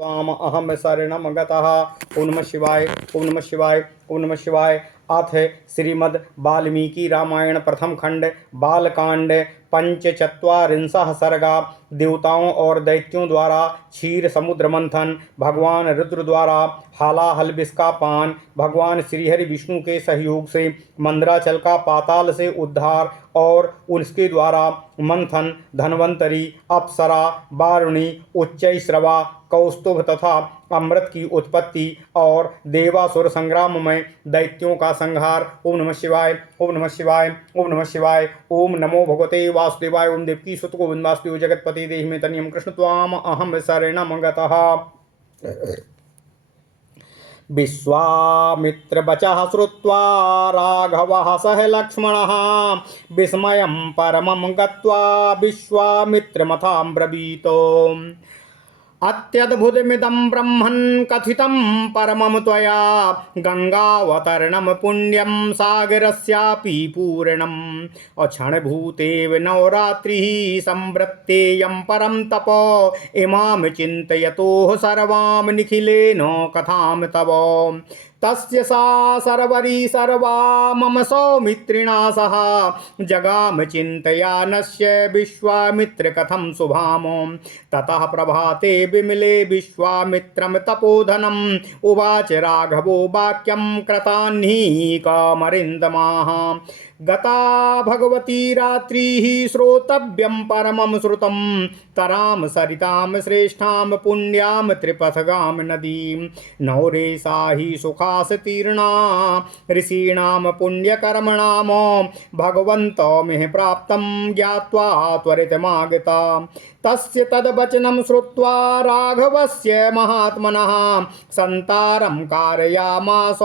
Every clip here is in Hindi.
त्वाम अहम शरणम गतः। ओम नमः शिवाय। ओम नमः शिवाय। ओम नमः शिवाय। अथ श्रीमद् वाल्मीकि रामायण प्रथम खंड बालकांड पंचचत्वारिंशः सर्गा। देवताओं और दैत्यों द्वारा क्षीर समुद्र मंथन, भगवान रुद्र द्वारा हालाहल विष का पान, भगवान श्रीहरि विष्णु के सहयोग से मंदराचल का पाताल से उद्धार और उसके द्वारा मंथन, धन्वंतरी, अप्सरा, वारुणी, उच्चैश्रवा, कौस्तुभ तथा अमृत की उत्पत्ति और देवासुर संग्राम में दैत्यों का संहार। ओम नमः शिवाय। ओम नमः शिवाय। ओम नमः शिवाय। ओम नमो भगवते वासुदेवाय। ओम देवकी सुत गोविंद वासुदेव जगतपति देहि में तनियम कृष्ण त्वाम अहम शरणम गतः। विश्वामित्रवचः श्रुत्वा राघवः सह लक्ष्मणः विस्मयं परमं गत्वा विश्वामित्रमथाब्रवीत्। अत्यद्भुतमिदं ब्रह्मन् कथितं परमं त्वया, गंगावतरणं पुण्यं सागरस्यापि पूर्णम्। अक्षणभूतेव नवरात्रिः संवृत्तेयं परं तपो, इमां चिन्तयतोः सर्वां निखिलेन कथां तव। तस्य सा सर्वरी सर्वा मम सौमित्रिणा सह, जगाम चिन्तया नश्य विश्वामित्र कथं शुभाम। ततः प्रभाते विमले विश्वामित्रं तपोधनम्, उवाच राघवो वाक्यं कृताह्निकमरिन्दमाः। गता भगवती रात्रिः श्रोतव्यं परमं श्रुतं, तरां सरितां श्रेष्ठां पुण्यां त्रिपथगां नदीं। नौरेसा हि सुखासतीर्णा ऋषीणां पुण्यकर्मणां, भगवन्तमिह प्राप्तं ज्ञात्वा त्वरितमागता। तस्य तद्वचनं श्रुत्वा राघवस्य महात्मनः, संतारं कारयामास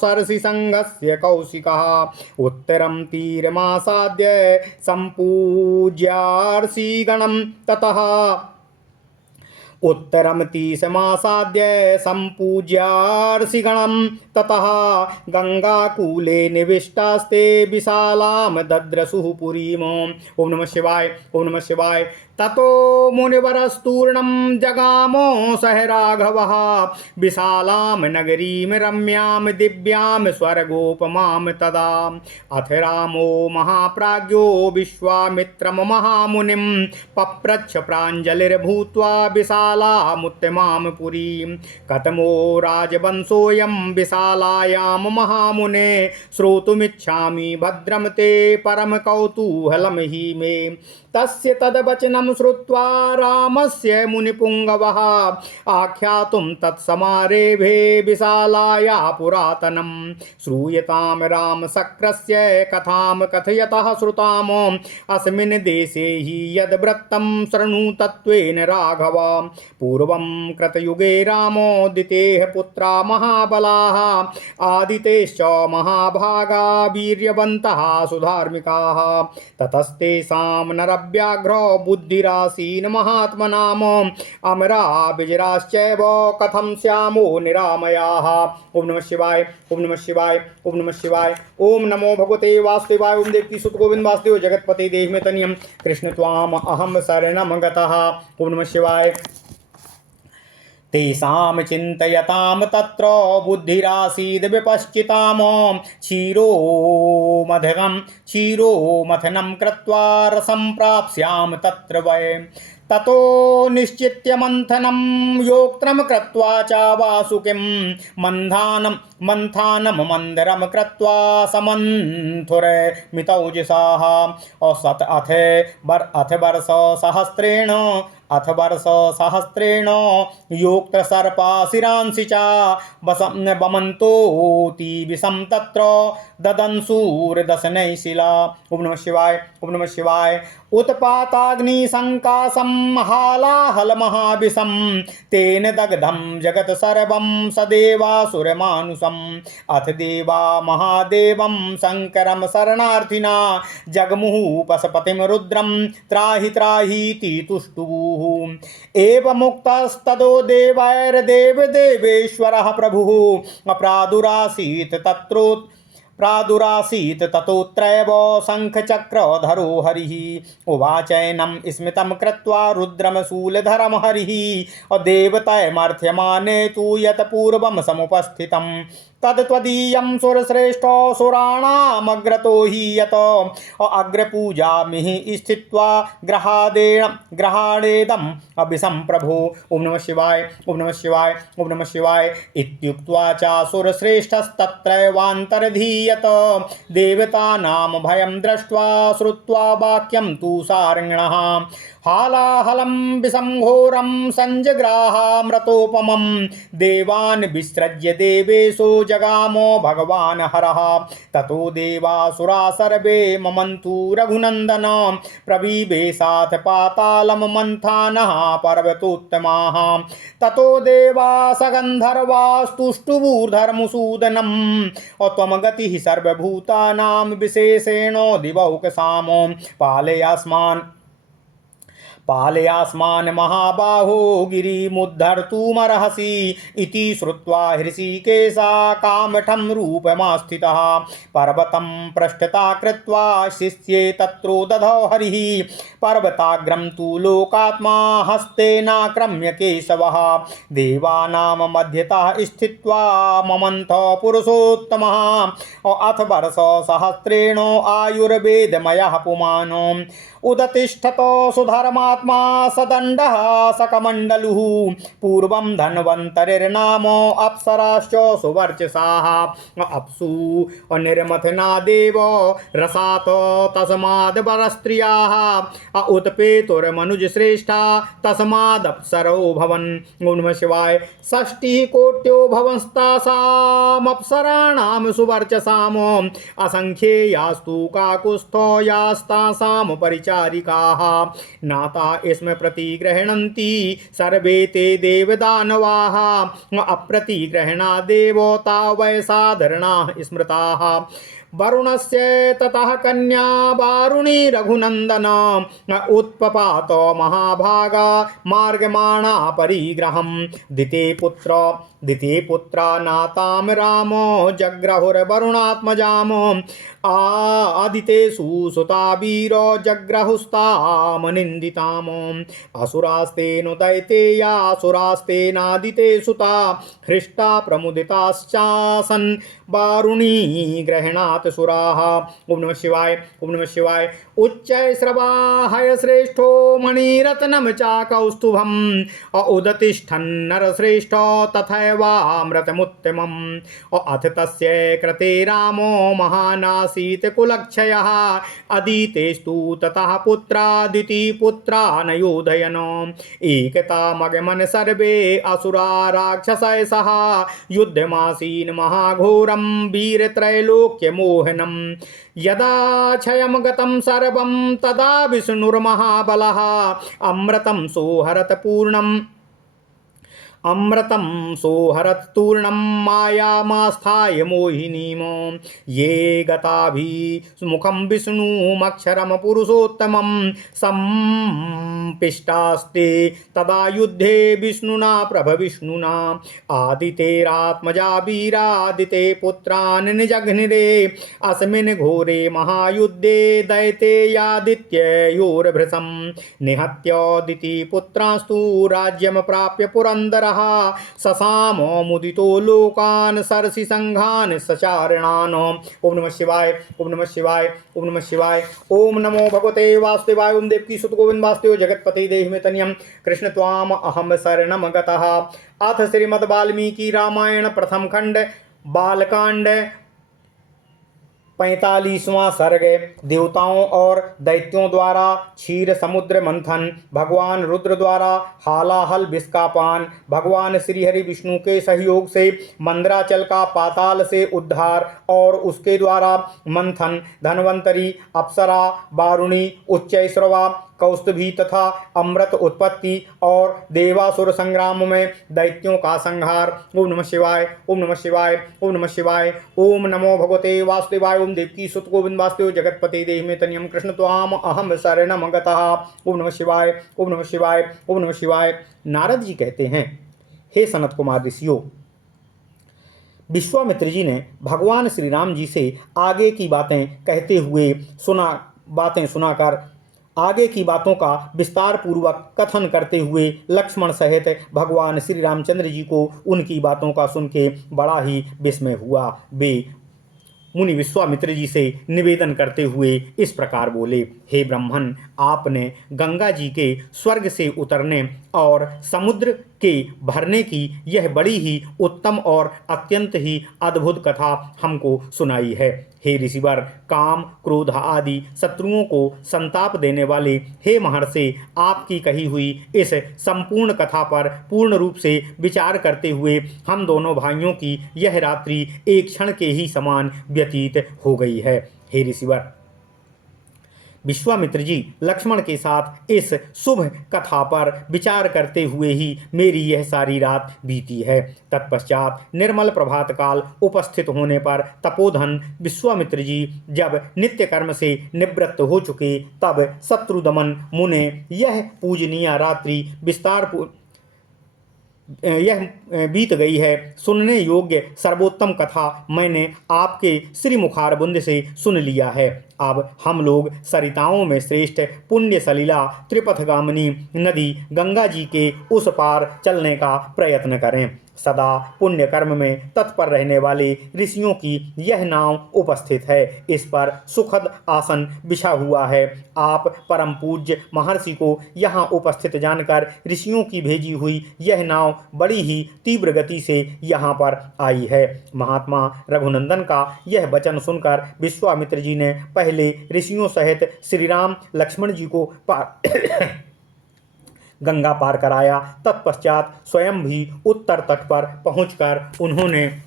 सर्षिसङ्घस्य कौशिकः। उत्तरं तीरमासाद्य सम्पूज्यार्षिगणं ततः, उत्तरं तीसमासाद्य सम्पूज्यार्षिगणं ततः। गंगाकूले निविष्टास्ते विशालां दद्रसुः पुरीम्। ओम नमः शिवाय। ओम नमः शिवाय। ततो मुनिवरस्तूर्णं जगामो सह राघवः, विशालां नगरीं रम्यां दिव्यां स्वर्गोपमां तदा। अथ रामो महाप्राज्ञो विश्वामित्रं महामुनिं, पप्रच्छ प्राञ्जलिर्भूत्वा विशालामुत्तमां पुरीं। कथमो राजवंशोऽयं विशालायां महामुने, श्रोतुमिच्छामि भद्रं ते परम कौतूहलं हि मे। तस्य तद्वचनं श्रुत्वा रामस्य मुनिपुङ्गवः, आख्यातुं तत्समारेभे विशालाया पुरातनं। श्रूयतां रामशक्रस्य कथां कथयतः श्रुताम्, अस्मिन् देशे हि यद्वृत्तं शृणु तत्त्वेन राघव। पूर्वं कृतयुगे रामो द्वितीयः पुत्रा महाबलाः, आदितेश्च महाभागा वीर्यवन्तः सुधार्मिकाः। ततस्तेषां नरव्याघ्रो बुद्धिरासीन् महात्मनाम, अमरा विजराश्चैव कथं स्यामो निरामयाः। ओम नमः शिवाय। ओम नमः शिवाय। ओम नमः शिवाय। ओम नमो भगवते वासुदेवाय। ओम देवकी सुत गोविंद वासुदेव जगतपते देहि में तनियम कृष्ण त्वाम अहम शरणम गतः। ओम नमः शिवाय। तेषां चिन्तयतां तत्र बुद्धिरासीद् विपश्चिताम्, क्षीरोमथनं कृत्वा रसं प्राप्स्याम तत्र वै। ततो निश्चित्य मंथनं योक्त्रं कृत्वा च वासुकिं, मंथानं मंदरं कृत्वा समन्थुरमितौजसाः। अथ वर्षसहस्रेण योक्तसर्पाशिरांसि च वमन्तोति विषं तत्र ददंसूर्दशनैः शिला। ओम नमः शिवाय। ओम नमः शिवाय। उत्पाताग्निसङ्काशं हालाहलमहाविषं, तेन दग्धं जगत् सर्वं सदेवासुरमानुषम्। अथ देवा महादेवं शङ्करं शरणार्थिना, जगमुः पशुपतिं रुद्रं त्राहि त्राहीति तुष्टुवुः। एवमुक्तस्ततो देवैर्देवदेवेश्वरः प्रभुः, प्रादुरासीत् तत्रो प्रादुरासीत् ततोत्रैव शङ्खचक्रधरो हरिः उवाचैनं स्मितं कृत्वा रुद्रं शूलधरं हरिः देवतैमर्थ्यमाने तु यत् पूर्वं समुपस्थितं तद्त्वदीयं सुरश्रेष्ठो सुराणामग्रतो हि यत् अग्रपूजामिहि स्थित्वा ग्रहाणेदम् अभिसं प्रभो। ओम नमः शिवाय ओम नमः शिवाय ओम नमः शिवाय इत्युक्त्वा चासुरश्रेष्ठस्तत्रैवान्तर्धीयत देवतानां भयं दृष्ट्वा श्रुत्वा वाक्यं तु सारङ्गिणः हालाहलं विसंघोरं संजग्राहामृतोपमं देवान् विसृज्य देवेशो जगामो भगवान् हरः ततो देवासुरा सर्वे ममन्तु रघुनन्दन प्रविवेशाथ पातालं मन्थानः पर्वतोत्तमाः ततो देवास गन्धर्वास्तुष्टुभूर्धर्मसूदनं त्वं गतिः सर्वभूतानां विशेषेण दिवौकसामो पालयास्मान् महाबाहो गिरिमुद्धर्तुमर्हसि इति श्रुत्वा हृषीकेशा कामठं रूपमास्थितः पर्वतं पृष्ठता कृत्वा शिष्ये तत्रो दधौ हरिः पर्वताग्रं तु लोकात्मा हस्तेनाक्रम्य केशवः देवानां मध्यतः स्थित्वा ममन्थ पुरुषोत्तमः अथ वर्षसहस्रेण आयुर्वेदमयः पुमानो उदतिष्ठतो सुधर्मात्मा सदण्डः सकमण्डलुः पूर्वं धन्वन्तरिर्नाम अप्सराश्च सुवर्चसाः अप्सु निर्मथना देव रसात तस्माद्वरस्त्रियाः उत्पेतुर्मनुजश्रेष्ठा तस्मादप्सरो भवन्। ओम नमः शिवाय। षष्टिः कोट्यो भवंस्तासामप्सराणां सुवर्चसाम् असंख्येयास्तु काकुस्थो यास्तासां परिचारिकाः नाता स्म प्रतिगृह्णन्ति सर्वे ते देवदानवाः अप्रतिगृह्णा देवता वै साधारणाः स्मृताः वरुणस्य ततः कन्या वारुणी रघुनन्दन उत्पपात महाभागा मार्गमाणा परिग्रहं दिते पुत्रा नातां रामो जग्रहुर्वरुणात्मजाम् आदितेषु सुता वीरो जग्रहुस्तामनिन्दिताम् असुरास्तेन दैतेयासुरास्तेनादिते सुता हृष्टा प्रमुदिताश्चासन् वारुणी ग्रहणात् सुराः। ओम नमः शिवाय ओम नमः शिवाय। उच्चैश्रवाहय श्रेष्ठो मणिरत्नं चाकौस्तुभम् उदतिष्ठन्नरश्रेष्ठो तथैवामृतमुत्तमम् अथ तस्य कृते रामो महानासीत् कुलक्षयः अदितेस्तु ततः पुत्रादिति पुत्रानयोधयन् एकतामगमन् सर्वे असुरा राक्षसैः सह युद्धमासीन् महाघोरं वीरत्रैलोक्यमोहनं यदा क्षयं गतं सर्वं तदा विष्णुर्महाबलः अमृतं सोहरत्तूर्णं मायामास्थाय मोहिनीं ये गताभिमुखं विष्णुमक्षरं पुरुषोत्तमं सम्पिष्टास्ते तदा युद्धे विष्णुना प्रभविष्णुना आदितेरात्मजा वीरादिते पुत्रान् निजघ्निरे अस्मिन् घोरे महायुद्धे दैतेयादित्ययोर्भृशं निहत्यादिति पुत्रांस्तु राज्यं प्राप्य पुरन्दरः ससामो मुदितो लोकान् सरसि संघान् सचारणान्। ओम नमः शिवाय ओम नमः शिवाय ओम नमः शिवाय। ओम नमो भगवते वासुदेवाय। ओम देवकी सुत गोविंद वासुदेव जगतपते देहि मे तनयम् कृष्ण त्वाम अहम शरणं गतः। अथ श्रीमद् वाल्मीकि रामायण प्रथम खंड बालकांड 45वां सर्ग। देवताओं और दैत्यों द्वारा क्षीर समुद्र मंथन, भगवान रुद्र द्वारा हालाहल विष का पान, भगवान श्रीहरि विष्णु के सहयोग से मंदराचल का पाताल से उद्धार और उसके द्वारा मंथन, धन्वंतरी, अप्सरा, वारुणी, उच्चैश्रवा, कौस्तुभी तथा अमृत उत्पत्ति और देवासुर संग्राम में दैत्यों का संहार। ओम नमः शिवाय ओम नमः शिवाय ओम नमः शिवाय। ओम नमो भगवते वासुदेवाय। ओम देवकी सुत गोविंद वासुदेव जगतपते देहि मे तनयम् कृष्ण त्वाम अहम शरणं गतः। ओम नमः शिवाय ओम नमः शिवाय ओम नमः शिवाय। नारद जी कहते हैं, हे सनत कुमार ऋषियों, विश्वामित्र जी ने भगवान श्री राम जी से आगे की बातें सुनाकर आगे की बातों का विस्तार पूर्वक कथन करते हुए लक्ष्मण सहित भगवान श्री रामचंद्र जी को उनकी बातों का सुन के बड़ा ही विस्मय हुआ। वे मुनि विश्वामित्र जी से निवेदन करते हुए इस प्रकार बोले, हे ब्राह्मण, आपने गंगा जी के स्वर्ग से उतरने और समुद्र के भरने की यह बड़ी ही उत्तम और अत्यंत ही अद्भुत कथा हमको सुनाई है। हे ऋषिवर, काम क्रोध आदि शत्रुओं को संताप देने वाले हे महर्षि, आपकी कही हुई इस संपूर्ण कथा पर पूर्ण रूप से विचार करते हुए हम दोनों भाइयों की यह रात्रि एक क्षण के ही समान व्यतीत हो गई है। हे ऋषिवर, विश्वामित्र जी लक्ष्मण के साथ इस शुभ कथा पर विचार करते हुए ही मेरी यह सारी रात बीती है। तत्पश्चात निर्मल प्रभात काल उपस्थित होने पर तपोधन विश्वामित्र जी जब नित्य कर्म से निवृत्त हो चुके, तब शत्रुदमन मुने यह पूजनीय रात्रि यह बीत गई है। सुनने योग्य सर्वोत्तम कथा मैंने आपके श्री मुखारबुंद से सुन लिया है। अब हम लोग सरिताओं में श्रेष्ठ पुण्य सलिला त्रिपथगामिनी नदी गंगा जी के उस पार चलने का प्रयत्न करें। सदा पुण्य कर्म में तत्पर रहने वाले ऋषियों की यह नाव उपस्थित है। इस पर सुखद आसन बिछा हुआ है। आप परम पूज्य महर्षि को यहाँ उपस्थित जानकर ऋषियों की भेजी हुई यह नाव बड़ी ही तीव्र गति से यहाँ पर आई है। महात्मा रघुनंदन का यह वचन सुनकर विश्वामित्र जी ने पहले ऋषियों सहित श्री राम लक्ष्मण जी को गंगा पार कराया। तत्पश्चात स्वयं भी उत्तर तट पर पहुंचकर उन्होंने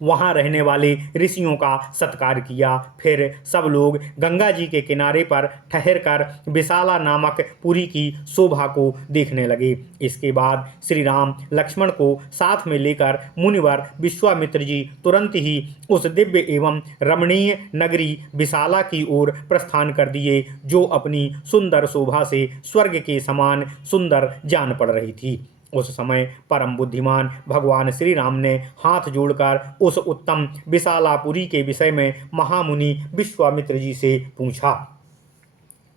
वहां रहने वाले ऋषियों का सत्कार किया। फिर सब लोग गंगा जी के किनारे पर ठहरकर विशाला नामक पुरी की शोभा को देखने लगे। इसके बाद श्री राम लक्ष्मण को साथ में लेकर मुनिवर विश्वामित्र जी तुरंत ही उस दिव्य एवं रमणीय नगरी विशाला की ओर प्रस्थान कर दिए, जो अपनी सुंदर शोभा से स्वर्ग के समान सुंदर जान पड़ रही थी। उस समय परम बुद्धिमान भगवान श्री राम ने हाथ जोड़कर उस उत्तम विशालापुरी के विषय में महामुनि विश्वामित्र जी से पूछा।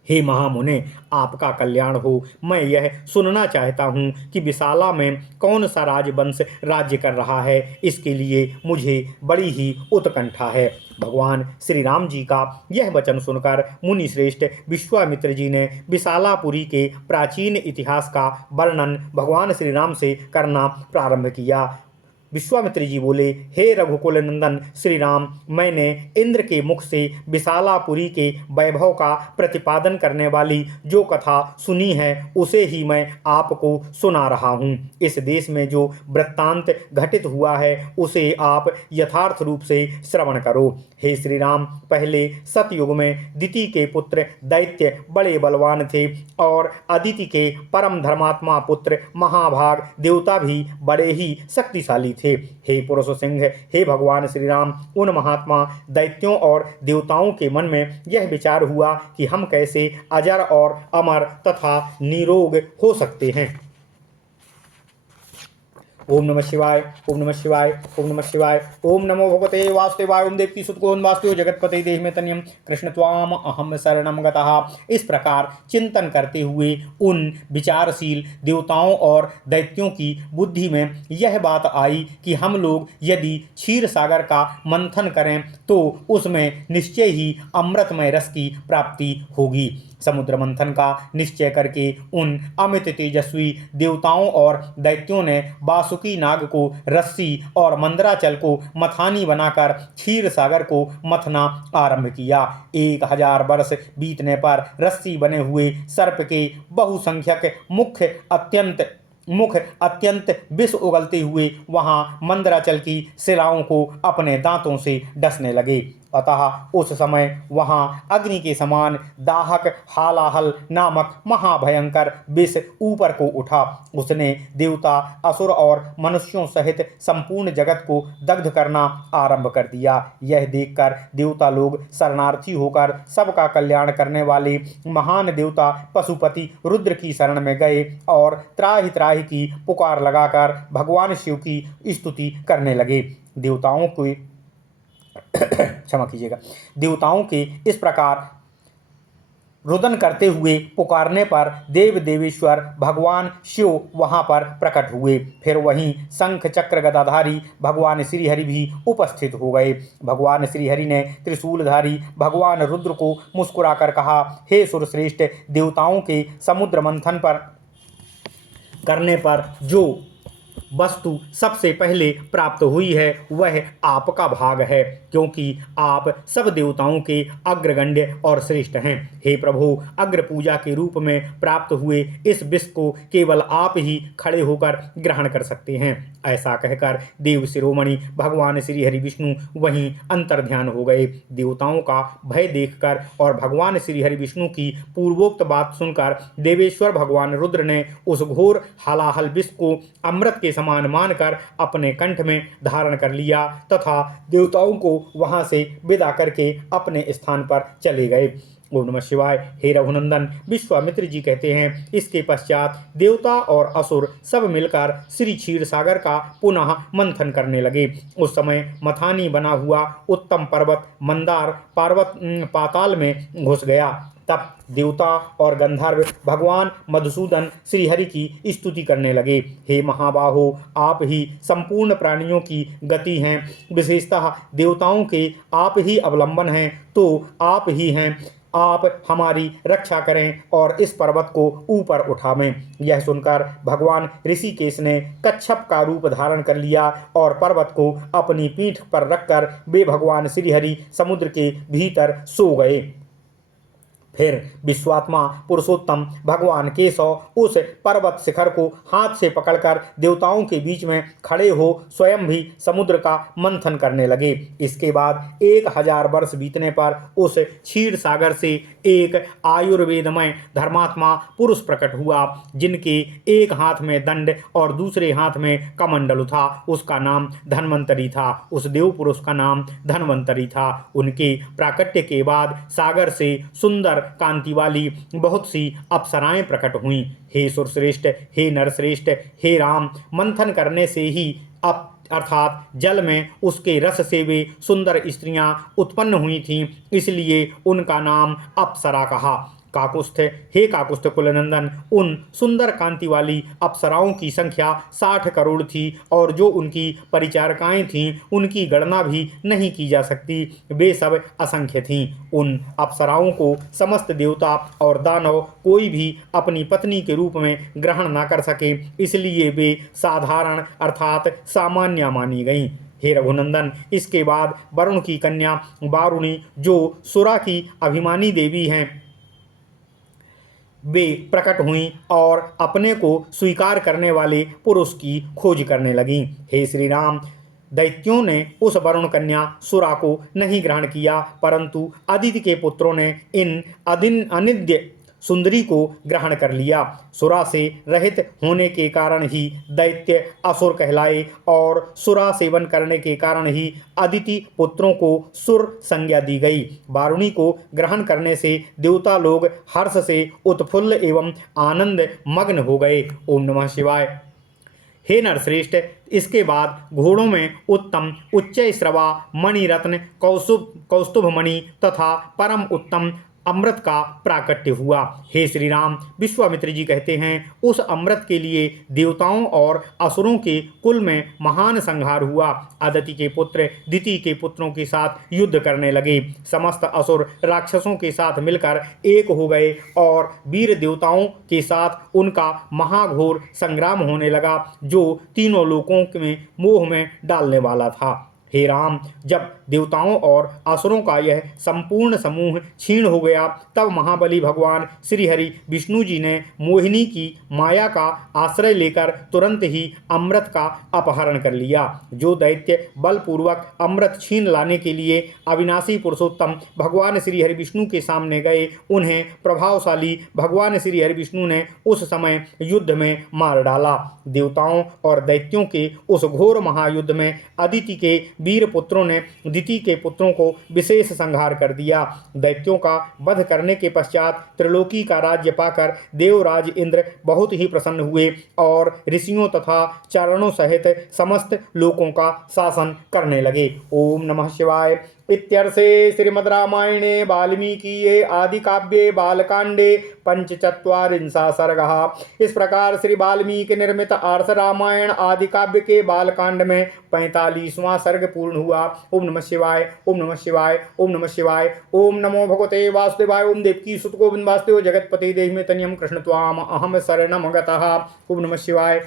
हे महामुने, आपका कल्याण हो। मैं यह सुनना चाहता हूँ कि विशाला में कौन सा राजवंश राज्य कर रहा है। इसके लिए मुझे बड़ी ही उत्कंठा है। भगवान श्री राम जी का यह वचन सुनकर मुनि श्रेष्ठ विश्वामित्र जी ने विशालापुरी के प्राचीन इतिहास का वर्णन भगवान श्री राम से करना प्रारंभ किया। विश्वामित्र जी बोले, हे रघुकुल नंदन श्री राम, मैंने इंद्र के मुख से विशालापुरी के वैभव का प्रतिपादन करने वाली जो कथा सुनी है, उसे ही मैं आपको सुना रहा हूँ। इस देश में जो वृत्तांत घटित हुआ है, उसे आप यथार्थ रूप से श्रवण करो। हे श्री राम, पहले सतयुग में दिति के पुत्र दैत्य बड़े बलवान थे और अदिति के परम धर्मात्मा पुत्र महाभाग देवता भी बड़े ही शक्तिशाली थे। हे पुरुष सिंह, हे भगवान श्री राम, उन महात्मा दैत्यों और देवताओं के मन में यह विचार हुआ कि हम कैसे अजर और अमर तथा निरोग हो सकते हैं। ओम नमः शिवाय, ओम नमः शिवाय, ओम नमः शिवाय। ओम नमो भगवते वासुदेवाय। ओम देवकी सुतकोन वासुदेव जगतपते देह में तन्यम कृष्ण त्वाम अहम शरणम गतः। इस प्रकार चिंतन करते हुए उन विचारशील देवताओं और दैत्यों की बुद्धि में यह बात आई कि हम लोग यदि क्षीर सागर का मंथन करें तो उसमें निश्चय ही अमृतमय रस की प्राप्ति होगी। समुद्र मंथन का निश्चय करके उन अमित तेजस्वी देवताओं और दैत्यों ने वासुकी नाग को रस्सी और मंदराचल को मथानी बनाकर क्षीर सागर को मथना आरंभ किया। 1000 वर्ष बीतने पर रस्सी बने हुए सर्प के बहुसंख्यक मुख अत्यंत विष उगलते हुए वहां मंदराचल की शिलाओं को अपने दांतों से डसने लगे अतः उस समय वहाँ अग्नि के समान दाहक हालाहल नामक महाभयंकर विष ऊपर को उठा। उसने देवता, असुर और मनुष्यों सहित संपूर्ण जगत को दग्ध करना आरंभ कर दिया। यह देखकर देवता लोग शरणार्थी होकर सबका कल्याण करने वाले महान देवता पशुपति रुद्र की शरण में गए और त्राहि त्राहि की पुकार लगाकर भगवान शिव की स्तुति करने लगे। देवताओं को क्षमा कीजिएगा, देवताओं के इस प्रकार रुदन करते हुए पुकारने पर देव देवेश्वर भगवान शिव वहां पर प्रकट हुए। फिर वहीं शंख चक्र गदाधारी भगवान श्रीहरि भी उपस्थित हो गए। भगवान श्रीहरि ने त्रिशूलधारी भगवान रुद्र को मुस्कुराकर कहा, हे सुरश्रेष्ठ, देवताओं के समुद्र मंथन पर करने पर जो वस्तु सबसे पहले प्राप्त हुई है वह आपका भाग है, क्योंकि आप सब देवताओं के अग्रगण्य और श्रेष्ठ हैं। हे प्रभु, अग्र पूजा के रूप में प्राप्त हुए इस विष को केवल आप ही खड़े होकर ग्रहण कर सकते हैं। ऐसा कहकर देव शिरोमणि भगवान श्री हरि विष्णु वहीं अंतर्ध्यान हो गए। देवताओं का भय देखकर और भगवान श्री हरि विष्णु की पूर्वोक्त बात सुनकर देवेश्वर भगवान रुद्र ने उस घोर हलाहल विष को अमृत के समान मानकर अपने कंठ में धारण कर लिया तथा देवताओं को वहां से विदा करके अपने स्थान पर चले गए। ओम नमः शिवाय। हे रघुनंदन, विश्वामित्र जी कहते हैं, इसके पश्चात देवता और असुर सब मिलकर श्री क्षीर सागर का पुनः मंथन करने लगे। उस समय मथानी बना हुआ उत्तम पर्वत मंदार पाताल में घुस गया। तब देवता और गंधर्व भगवान मधुसूदन श्रीहरि की स्तुति करने लगे। हे महाबाहो, आप ही संपूर्ण प्राणियों की गति हैं, विशेषतः देवताओं के आप ही अवलंबन हैं, तो आप ही हैं। आप हमारी रक्षा करें और इस पर्वत को ऊपर उठावें। यह सुनकर भगवान ऋषिकेश ने कच्छप का रूप धारण कर लिया और पर्वत को अपनी पीठ पर रखकर वे भगवान श्रीहरि समुद्र के भीतर सो गए। फिर विश्वात्मा पुरुषोत्तम भगवान केशव उस पर्वत शिखर को हाथ से पकड़कर देवताओं के बीच में खड़े हो स्वयं भी समुद्र का मंथन करने लगे। इसके बाद 1000 वर्ष बीतने पर उस क्षीर सागर से एक आयुर्वेदमय धर्मात्मा पुरुष प्रकट हुआ, जिनके एक हाथ में दंड और दूसरे हाथ में कमंडलु था। उसका नाम धन्वंतरी था। उस देव पुरुष का नाम धन्वंतरी था। उनके प्राकट्य के बाद सागर से सुंदर कांति वाली बहुत सी अप्सराएं प्रकट हुईं। हे सुरश्रेष्ठ, हे नरश्रेष्ठ, हे राम, मंथन करने से ही अर्थात जल में उसके रस से वे सुंदर स्त्रियां उत्पन्न हुई थीं, इसलिए उनका नाम अप्सरा कहा। काकुस्थ, हे काकुस्थ कुलनंदन, उन सुंदर कांति वाली अप्सराओं की संख्या 60 करोड़ थी और जो उनकी परिचारिकाएं थीं उनकी गणना भी नहीं की जा सकती। वे सब असंख्य थीं। उन अप्सराओं को समस्त देवता और दानव कोई भी अपनी पत्नी के रूप में ग्रहण न कर सके, इसलिए वे साधारण अर्थात सामान्य मानी गईं। हे रघुनंदन, इसके बाद वरुण की कन्या वारुणी, जो सुरा की अभिमानी देवी हैं, वे प्रकट हुईं और अपने को स्वीकार करने वाले पुरुष की खोज करने लगीं। हे श्री राम, दैत्यों ने उस वरुण कन्या सुरा को नहीं ग्रहण किया, परंतु अदिति के पुत्रों ने इन अनिद्य सुंदरी को ग्रहण कर लिया। सुरा से रहित होने के कारण ही दैत्य असुर कहलाए और सुरा सेवन करने के कारण ही अदिति पुत्रों को सुर संज्ञा दी गई। वारुणी को ग्रहण करने से देवता लोग हर्ष से उत्फुल्ल एवं आनंद मग्न हो गए। ओम नमः शिवाय। हे नरश्रेष्ठ, इसके बाद घोड़ों में उत्तम उच्च श्रवा मणिरत्न कौस्तुभ मणि तथा परम उत्तम अमृत का प्राकट्य हुआ। हे श्री राम, विश्वामित्र जी कहते हैं, उस अमृत के लिए देवताओं और असुरों के कुल में महान संहार हुआ। अदिति के पुत्र दिति के पुत्रों के साथ युद्ध करने लगे। समस्त असुर राक्षसों के साथ मिलकर एक हो गए और वीर देवताओं के साथ उनका महाघोर संग्राम होने लगा, जो तीनों लोकों में मोह में डालने वाला था। हे राम, जब देवताओं और असुरों का यह संपूर्ण समूह क्षीण हो गया, तब महाबली भगवान श्रीहरि विष्णु जी ने मोहिनी की माया का आश्रय लेकर तुरंत ही अमृत का अपहरण कर लिया। जो दैत्य बलपूर्वक अमृत छीन लाने के लिए अविनाशी पुरुषोत्तम भगवान श्रीहरि विष्णु के सामने गए, उन्हें प्रभावशाली भगवान श्रीहरि विष्णु ने उस समय युद्ध में मार डाला। देवताओं और दैत्यों के उस घोर महायुद्ध में अदिति के वीर पुत्रों ने दिति के पुत्रों को विशेष संहार कर दिया। दैत्यों का वध करने के पश्चात त्रिलोकी का राज्य पाकर देवराज इंद्र बहुत ही प्रसन्न हुए और ऋषियों तथा चरणों सहित समस्त लोकों का शासन करने लगे। ओम नमः शिवाय। इत्यर्थे श्रीमद् रामायणे वाल्मीकिये आदि काव्ये बालकांडे पंचचत्वारिंशः सर्गः। इस प्रकार श्री वाल्मीकि निर्मित आर्ष रामायण आदि काव्य के बालकांड में 45वां सर्ग पूर्ण हुआ। ओम नमः शिवाय, ओम नमः शिवाय, ओम नमः शिवाय। ओम नमो भगवते वासुदेवाय। ओम देवकी सुत गोविंद वासुदेव जगतपति देहि में तनियम कृष्ण त्वाम अहम शरणम गतः। ओम नमः शिवाय।